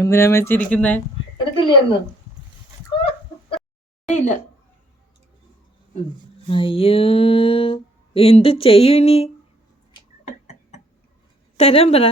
എന്തിനാ വെച്ചിരിക്കുന്നേ? അയ്യോ എന്ത് ചെയ്യൂ നീ? തരാൻ പറ.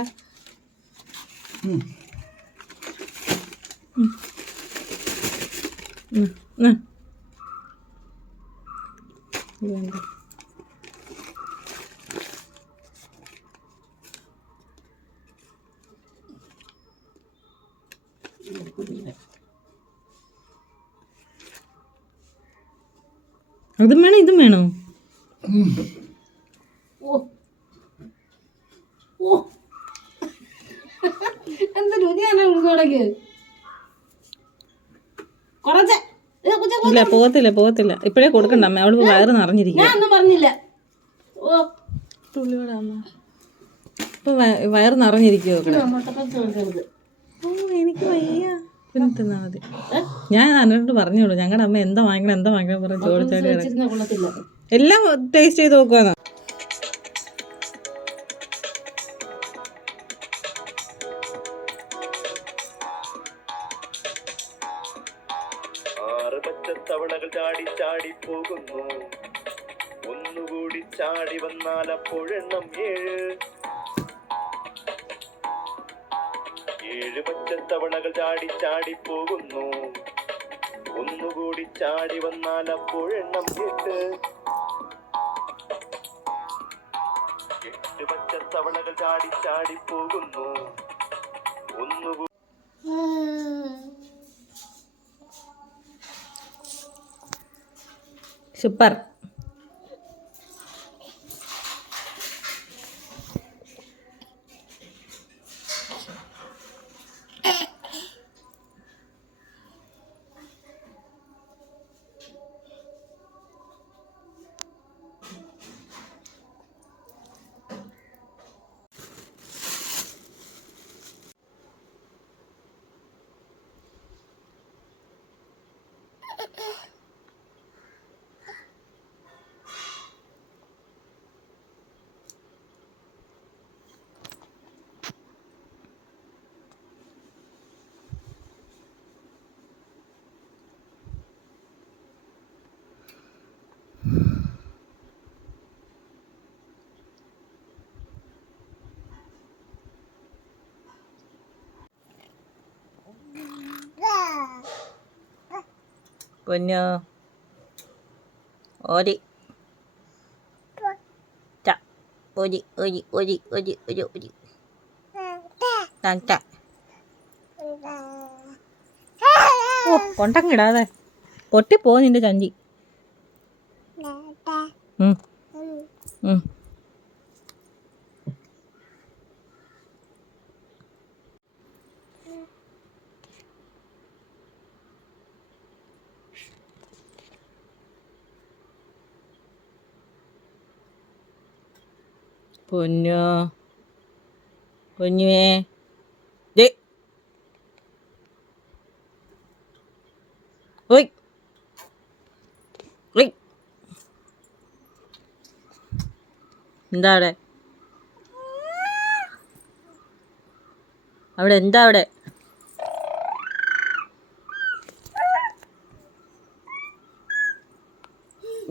അതും വേണം ഇതും വേണോ? എന്ത് രുചിയാണ് ഉഴുന്നോടക്ക്. കുറച്ച് ഇല്ല പോകത്തില്ല പോകത്തില്ല. ഇപ്പഴേ കൊടുക്കണ്ട അമ്മ, അവള് വയറ് നിറഞ്ഞിരിക്കും. ഞാനൊന്നും പറഞ്ഞില്ല. ഇപ്പൊ വയറ് നിറഞ്ഞിരിക്കുവോ? കൊടുക്കരുത്. ഓ എനിക്ക് വയ്യ. പിന്നെ തിന്നാ മതി. ഞാൻ എന്നോട് പറഞ്ഞോളൂ ഞങ്ങളുടെ അമ്മ എന്താ വാങ്ങിക്കണം പറഞ്ഞ് ചോദിച്ചാൽ എല്ലാം ടേസ്റ്റ് ചെയ്ത് നോക്കുവാന്നോ? പച്ചത്തവളകൾ ചാടി ചാടി പോകുന്നു, ഒന്നുകൂടി ചാടി വന്നാൽ അപ്പോഴെണ്ണം 7. 7 പച്ചത്തവളകൾ ചാടി ചാടി പോകുന്നു, ഒന്നുകൂടി ചാടി വന്നാൽ അപ്പോഴെണ്ണം 8. 8 പച്ചത്തവളകൾ ചാടി ചാടി പോകുന്നു, ഒന്നുകൂടി. സൂപ്പർ. പൊന്നോ ഓരി ഒരി ഒരി ഒരി ഒരി ഒരി ഒരി ഓ കൊണ്ടങ്ങിടാതെ പൊട്ടിപ്പോ നിന്റെ ചഞ്ചി. പൊന്നോ പൊന്നുവേ ഓയ് ഓയ് എന്താ അവിടെ എന്താ അവിടെ?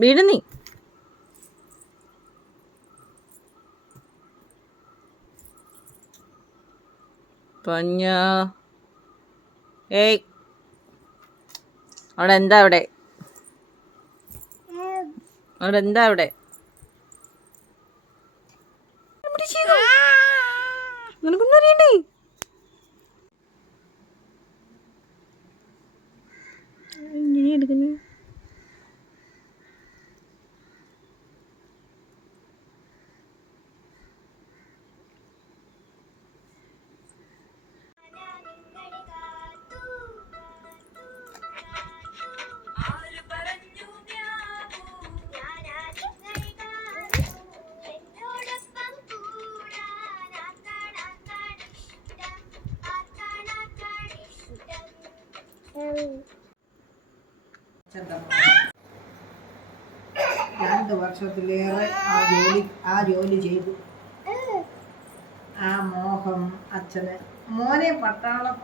വീട് നീ പൊന്നോ. ഏയ് അവിടെ എന്താ അവിടെ? അവിടെ എന്താ അവിടെ? നിനക്കൊന്നും അറിയണ്ടേ? എടുക്കുന്നു വർഷത്തിലേറെ ആ ജോലി ചെയ്തു. ആ മോഹം അച്ഛന് മോനെ പട്ടാളം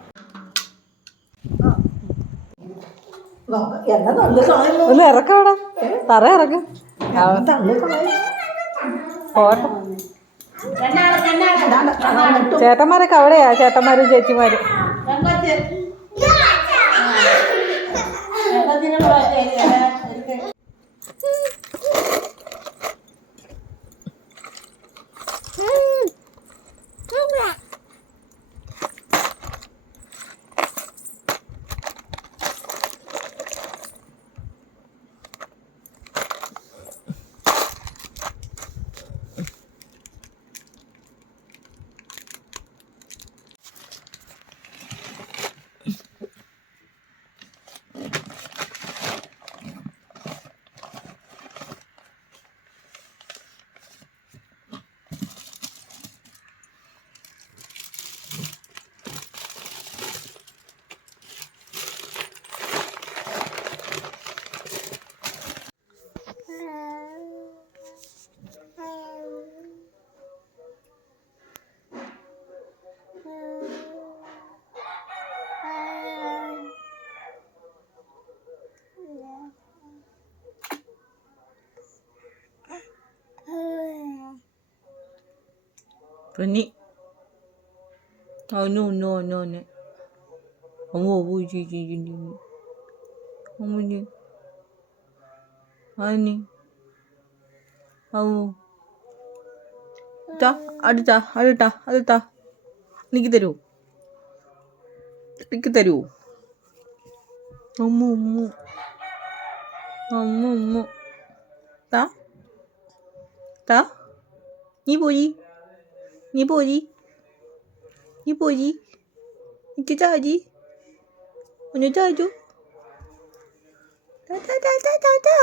എന്നെ നല്ല കളയുന്നു ഒന്ന് ഇറക്കവിടെ തറ ഇറക്കും തള്ളി കളയും പോട്ടെ ചേട്ടന്മാരൊക്കെ അവിടെയാ ചേട്ടന്മാരും ചേച്ചിമാരും Bunny. Oh no no no no. Oh oh oh Honey. Oh. അടുത്ത എനിക്ക് തരൂ ഉമ്മു താ നീ പോരി എനിക്ക് ചാരി ഒന്ന് ചാരു ta ta ta ta ta ta.